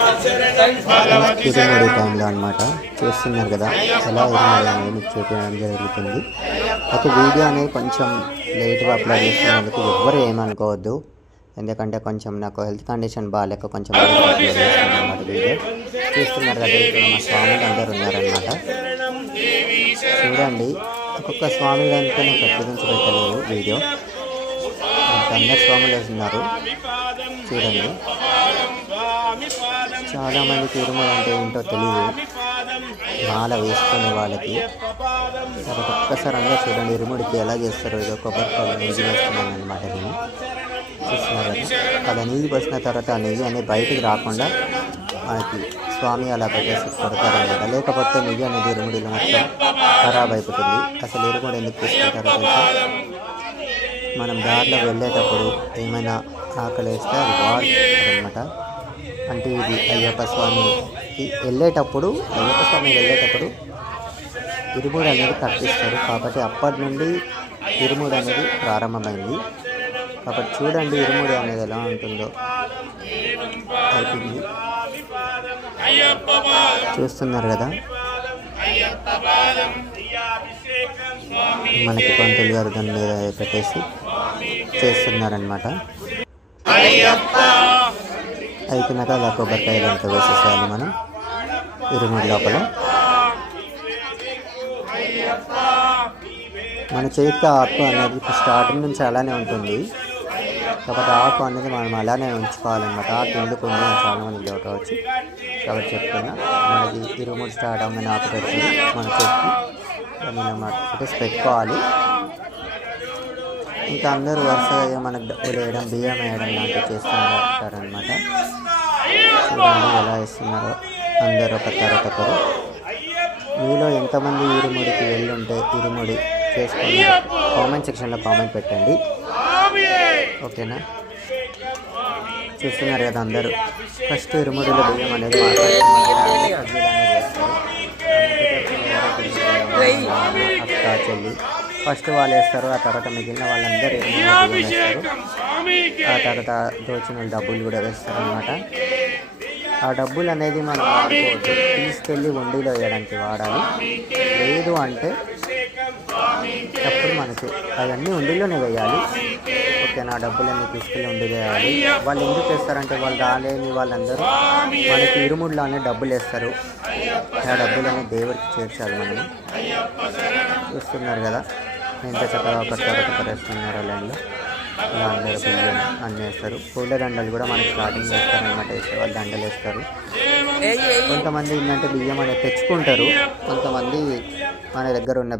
ఇరుముడి టైంలో అనమాట చూస్తున్నారు కదా, ఎలా ఇరుముడి అనేది మీకు చూపించడం జరుగుతుంది. అయితే వీడియో అనేది కొంచెం లేట్గా అప్లోడ్ చేస్తున్నందుకు ఎవ్వరు ఏమనుకోవద్దు. ఎందుకంటే కొంచెం నాకు హెల్త్ కండిషన్ బాగాలేక కొంచెం అప్లోడ్ చేస్తున్నాను అనమాట. వీడియో చూస్తున్నారు కదా, ఇక్కడ మా స్వాములు అందరు ఉన్నారనమాట. చూడండి, ఒక్కొక్క స్వామి దానితో నేను ప్రత్యేకించి పెట్టలేదు వీడియో. అందరు స్వాములు ఉన్నారు చూడండి. చాలామందికి ఇరుముడి అంటే ఏంటో తెలియదు, మాల వేసుకునే వాళ్ళకి. కాబట్టి ఒక్కసారి అందరూ చూడండి ఇరుముడికి ఎలా చేస్తారో. ఇది కొబ్బరికాయలు నెయ్యి వేస్తున్నాను అనమాట. నేను చూస్తున్నారు కదా, అలా నెయ్యి పోసిన తర్వాత ఆ నెయ్యి అనేది బయటికి రాకుండా మనకి స్వామి అలా పెట్టేసి కొడతారనమాట. లేకపోతే నెయ్యి అనేది ఇరుముడిలో మొత్తం ఖరాబ్ అయిపోతుంది. అసలు ఇరుముడి ఎందుకు తీసుకుంటారో తెలుసా? మనం దారిలో వెళ్ళేటప్పుడు ఏమైనా ఆకలి వేస్తే అది వాడుతారనమాట. అంటే ఇది అయ్యప్ప స్వామికి వెళ్ళేటప్పుడు ఇరుముడి అనేది కట్టిస్తారు. కాబట్టి అప్పటి నుండి ఇరుముడి అనేది ప్రారంభమైంది. కాబట్టి చూడండి ఇరుముడి అనేది ఎలా ఉంటుందో. అయిపోయింది, చూస్తున్నారు కదా. మనకి పంతులు గారు దాని మీద పెట్టేసి చేస్తున్నారనమాట. అయిపోయినాక అలా కొబ్బరికాయలు అంతా వేసేసేయాలి మనం ఇరుముడి లోపల. మన చేతికి ఆకు అనేది స్టార్టింగ్ నుంచి అలానే ఉంటుంది. కాబట్టి ఆకు అనేది మనం అలానే ఉంచుకోవాలన్నమాట. ఆకు ఎందుకు ఉంది అని చాలామంది డౌట్ అవ్వచ్చు. కాబట్టి చెప్తున్నా, మనకి ఇరుముడి స్టార్ట్ అవ్వమని ఆకు పెడుతుంది మన చేతికి. దాన్ని అన్నమాట పెట్టేసి పెట్టుకోవాలి. ఇంకా అందరూ వరుసగా మనకు డబ్బులు వేయడం, బియ్యం వేయడం లాంటివి చేస్తుంటారనమాట. చూడండి ఎలా వేస్తున్నారో అందరూ ఒక తర్వాత ఒకరు. మీలో ఎంతమంది ఇరుముడికి వెళ్ళుంటే ఇరుముడి చేసుకొని కామెంట్ సెక్షన్లో కామెంట్ పెట్టండి, ఓకేనా? చూస్తున్నారు కదా అందరూ. ఫస్ట్ ఇరుముడిలో బియ్యం అనేది అక్క చెల్లి ఫస్ట్ వాళ్ళు వేస్తారు. ఆ తర్వాత మిగిలిన వాళ్ళందరూ వేస్తారు. ఆ తర్వాత దోచిన డబ్బులు కూడా వేస్తారు అనమాట. ఆ డబ్బులు అనేది మనం వాడుకోవద్దు, తీసుకెళ్ళి ఉండిలో వేయడానికి వాడాలి. లేదు అంటే అప్పుడు మనకి అవన్నీ ఉండిలోనే వేయాలి, ఓకేనా? డబ్బులన్నీ తీసుకెళ్ళి ఉండి వేయాలి. వాళ్ళు ఎందుకు వేస్తారంటే వాళ్ళు రాలేని వాళ్ళందరూ మనకి ఇరుముడిలోనే డబ్బులు వేస్తారు. ఆ డబ్బులన్నీ దేవుడికి చేర్చాలి మనము. చూస్తున్నారు కదా ఎంత చక్కగా ఒకరు వేస్తున్నారు లైన్లో. ఇలా అందరూ బియ్యం అన్నీ వేస్తారు. పూల దండలు కూడా మనకి స్టార్టింగ్ వేస్తారనమాట. వేస్తే వాళ్ళు దండలు వేస్తారు. కొంతమంది ఏంటంటే బియ్యం అనేది తెచ్చుకుంటారు, కొంతమంది మన దగ్గర ఉన్న